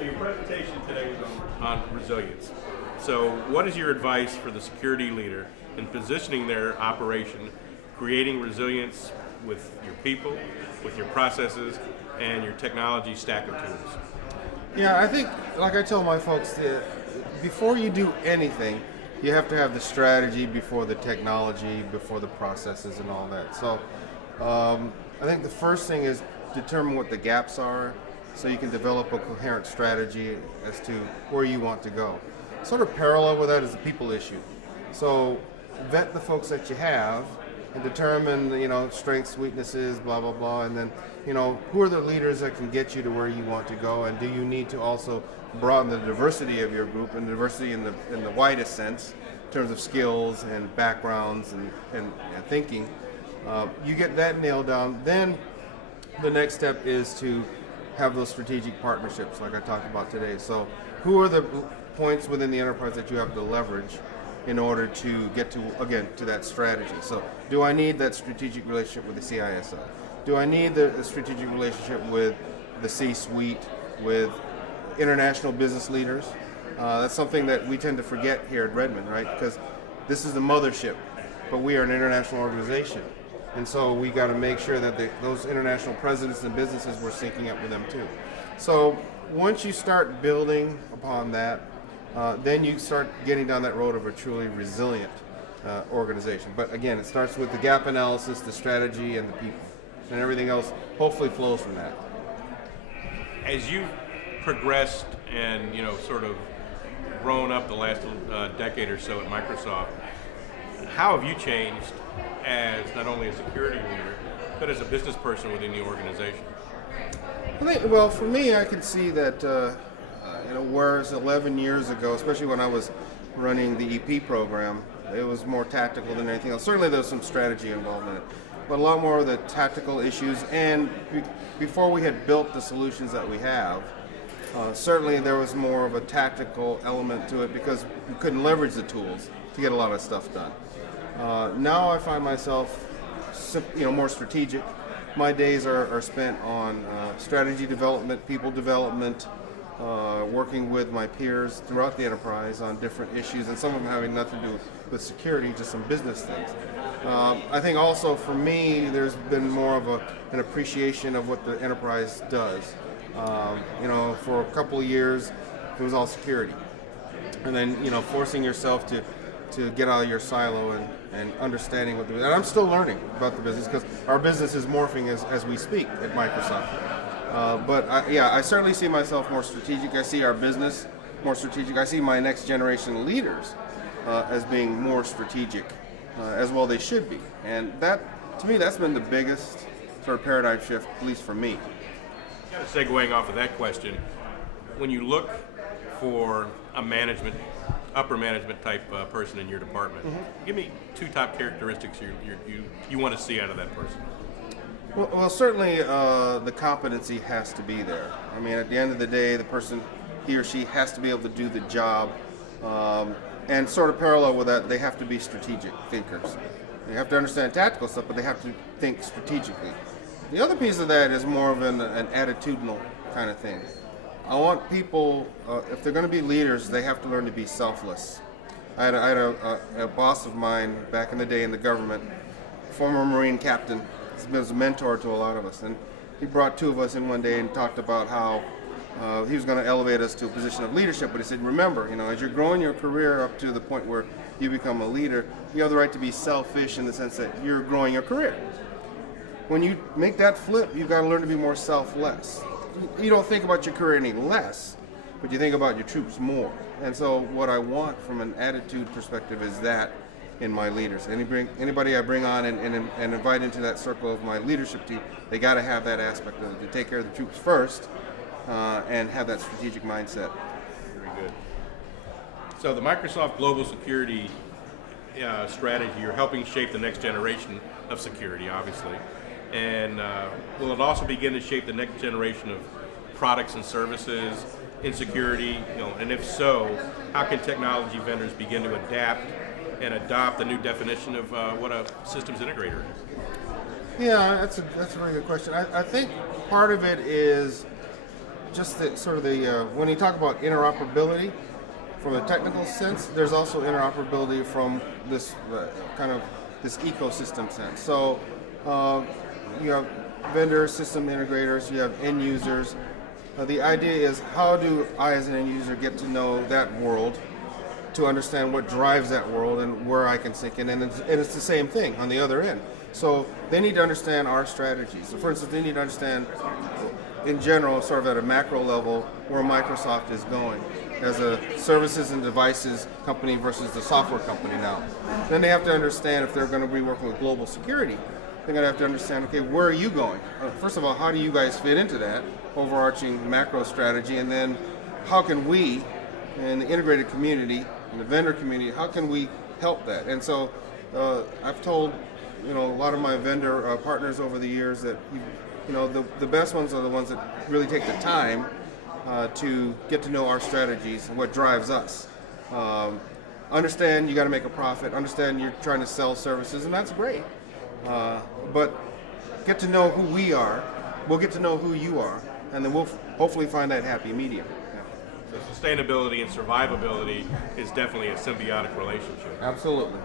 So your presentation today was on resilience. So what is your advice for the security leader in positioning their operation, creating resilience with your people, with your processes, and your technology stack of tools? Yeah, I think, like I tell my folks, before you do anything, you have to have the strategy before the technology, before the processes and all that. So I think the first thing is determine what the gaps are so you can develop a coherent strategy as to where you want to go. Sort of parallel with that is the people issue. So vet the folks that you have and determine, strengths, weaknesses, blah, blah, blah, and then, who are the leaders that can get you to where you want to go, and do you need to also broaden the diversity of your group, and diversity in the widest sense, in terms of skills and backgrounds and thinking. You get that nailed down, then the next step is to have those strategic partnerships like I talked about today. So who are the points within the enterprise that you have to leverage in order to get to that strategy? So do I need that strategic relationship with the CISO? Do I need the strategic relationship with the C-suite, with international business leaders? That's something that we tend to forget here at Redmond, right? Because this is the mothership, but we are an international organization. And so we got to make sure that those international presidents and businesses, we're syncing up with them too. So once you start building upon that, then you start getting down that road of a truly resilient organization. But again, it starts with the gap analysis, the strategy, and the people. And everything else hopefully flows from that. As you've progressed and sort of grown up the last decade or so at Microsoft, how have you changed as not only a security leader, but as a business person within the organization? Well, for me, I can see that whereas 11 years ago, especially when I was running the EP program, it was more tactical than anything else. Certainly there was some strategy involved in it, but a lot more of the tactical issues. And before we had built the solutions that we have, certainly there was more of a tactical element to it because we couldn't leverage the tools to get a lot of stuff done. Now I find myself more strategic. My days are spent on strategy development, people development, working with my peers throughout the enterprise on different issues, and some of them having nothing to do with security, just some business things. I think also for me, there's been more of an appreciation of what the enterprise does. For a couple of years, it was all security. And then, forcing yourself to get out of your silo and understanding what and I'm still learning about the business because our business is morphing as we speak at Microsoft. But I certainly see myself more strategic. I see our business more strategic. I see my next generation of leaders as being more strategic, as well they should be. And that, to me, that's been the biggest sort of paradigm shift, at least for me. Kind of segueing off of that question, when you look for a upper management type person in your department, give me two top characteristics you want to see out of that person. Well, certainly the competency has to be there. I mean, at the end of the day, the person, he or she, has to be able to do the job. And sort of parallel with that, they have to be strategic thinkers. They have to understand tactical stuff, but they have to think strategically. The other piece of that is more of an attitudinal kind of thing. I want people, if they're going to be leaders, they have to learn to be selfless. I had a boss of mine back in the day in the government, former Marine captain. He's been a mentor to a lot of us, and he brought two of us in one day and talked about how he was going to elevate us to a position of leadership. But he said, remember, as you're growing your career up to the point where you become a leader, you have the right to be selfish in the sense that you're growing your career. When you make that flip, you've got to learn to be more selfless. You don't think about your career any less, but you think about your troops more. And so what I want from an attitude perspective is that in my leaders. Anybody I bring on and invite into that circle of my leadership team, they got to have that aspect of it, to take care of the troops first and have that strategic mindset. Very good. So the Microsoft Global Security strategy, you're helping shape the next generation of security, obviously. And will it also begin to shape the next generation of products and services in security? And if so, how can technology vendors begin to adapt and adopt the new definition of what a systems integrator is? Yeah, that's a very good question. I think part of it is just the sort of the when you talk about interoperability from a technical sense, there's also interoperability from this kind of this ecosystem sense. So you have vendors, system integrators, you have end users. The idea is, how do I as an end user get to know that world, to understand what drives that world and where I can sink in, and it's the same thing on the other end. So they need to understand our strategies. So for instance, they need to understand in general, sort of at a macro level, where Microsoft is going as a services and devices company versus the software company now. Then they have to understand, if they're going to be working with global security, they're going to have to understand, okay, where are you going? First of all, how do you guys fit into that overarching macro strategy? And then how can we, in the integrated community, in the vendor community, how can we help that? And so I've told a lot of my vendor partners over the years that the best ones are the ones that really take the time to get to know our strategies and what drives us. Understand you got to make a profit. Understand you're trying to sell services, and that's great. But get to know who we are. We'll get to know who you are, and then we'll hopefully find that happy medium. So sustainability and survivability is definitely a symbiotic relationship. Absolutely.